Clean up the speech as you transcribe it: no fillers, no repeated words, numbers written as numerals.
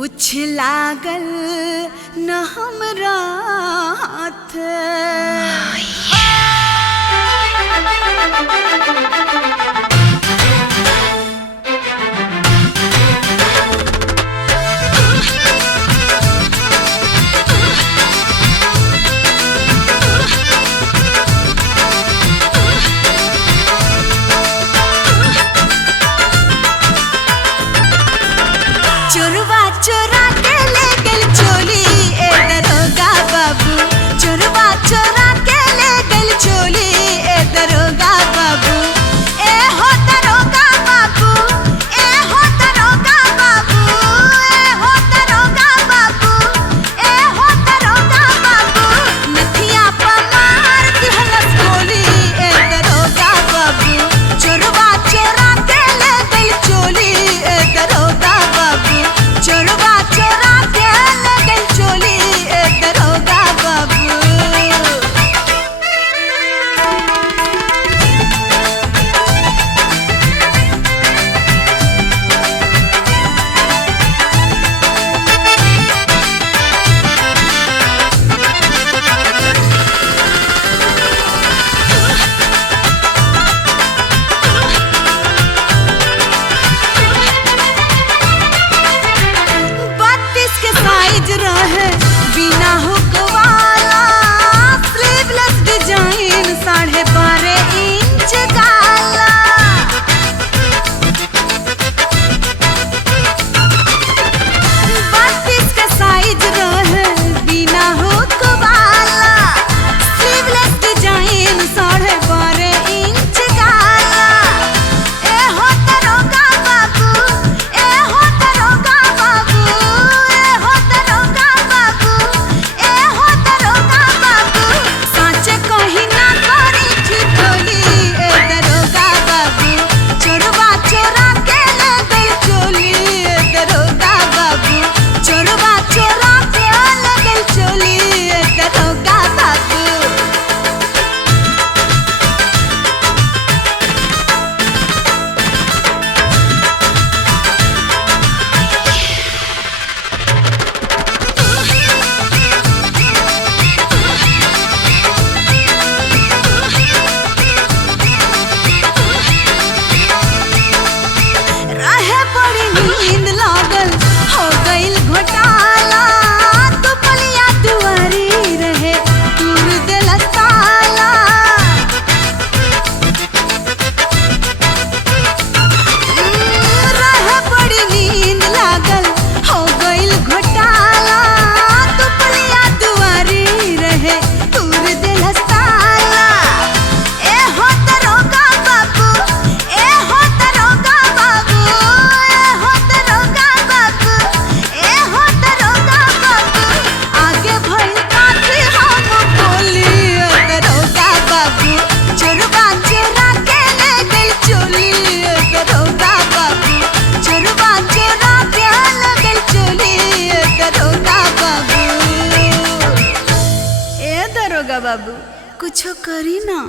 कुछ लागल न हमरा हाथ। चोरवा चोरा के ले गइल चोली ए दरोगा बाबू, चोरवा चोरा के ले गइल चोली ए दरोगा बाबू। ए हो दरोगा बाबू, ए हो दरोगा बाबू, ए हो दरोगा बाबू, ए हो दरोगा बाबू। नथिया पे मार दिहलस गोली ए दरोगा बाबू, चोरवा चोरा के ले गइल चोली ए दरोगा बाबू, चोरवा चोरा के ले गइल चोली ए दरोगा बाबू। रहे बिना हुक वाला स्लीवलेस डिजाइन 12.5 इंच गाला। 32 के साइज रहे बिना हुक वाला स्लीवलेस डिजाइन 12.5 इंच गाला। ए हो दरोगा बाबू, ए हो दरोगा बाबू, ए हो दरोगा बाबू, ए हो दरोगा बाबू। साचे कहीं ना करी ठिठोली ए दरोगा बाबू, चोरवा चोरा के ले गइल चोली ए दरोगा बाबू, चोरवा चोरा के ले गइल चोली ए दरोगा बाबू। रहे बड़ी नींद लागल हो गइल घोटाला, दुपलिया दुआरी रहे दूर देलस ताला। रहे बड़ी नींद लागल हो गइल घोटाला, दुपलिया दुआरी रहे दूर देलस ताला। ए हो दरोगा बाबू, ए हो दरोगा बाबू, ए हो दरोगा बाबू, ए हो दरोगा बाबू। आगे भइल काफी हम बोली ए दरोगा बाबू, चोरवा चोरा के ले गइल चोली ए दरोगा बाबू, चोरवा चोरा के ले गइल चोली ए दरोगा बाबू। ए दरोगा बाबू कुछो करी ना।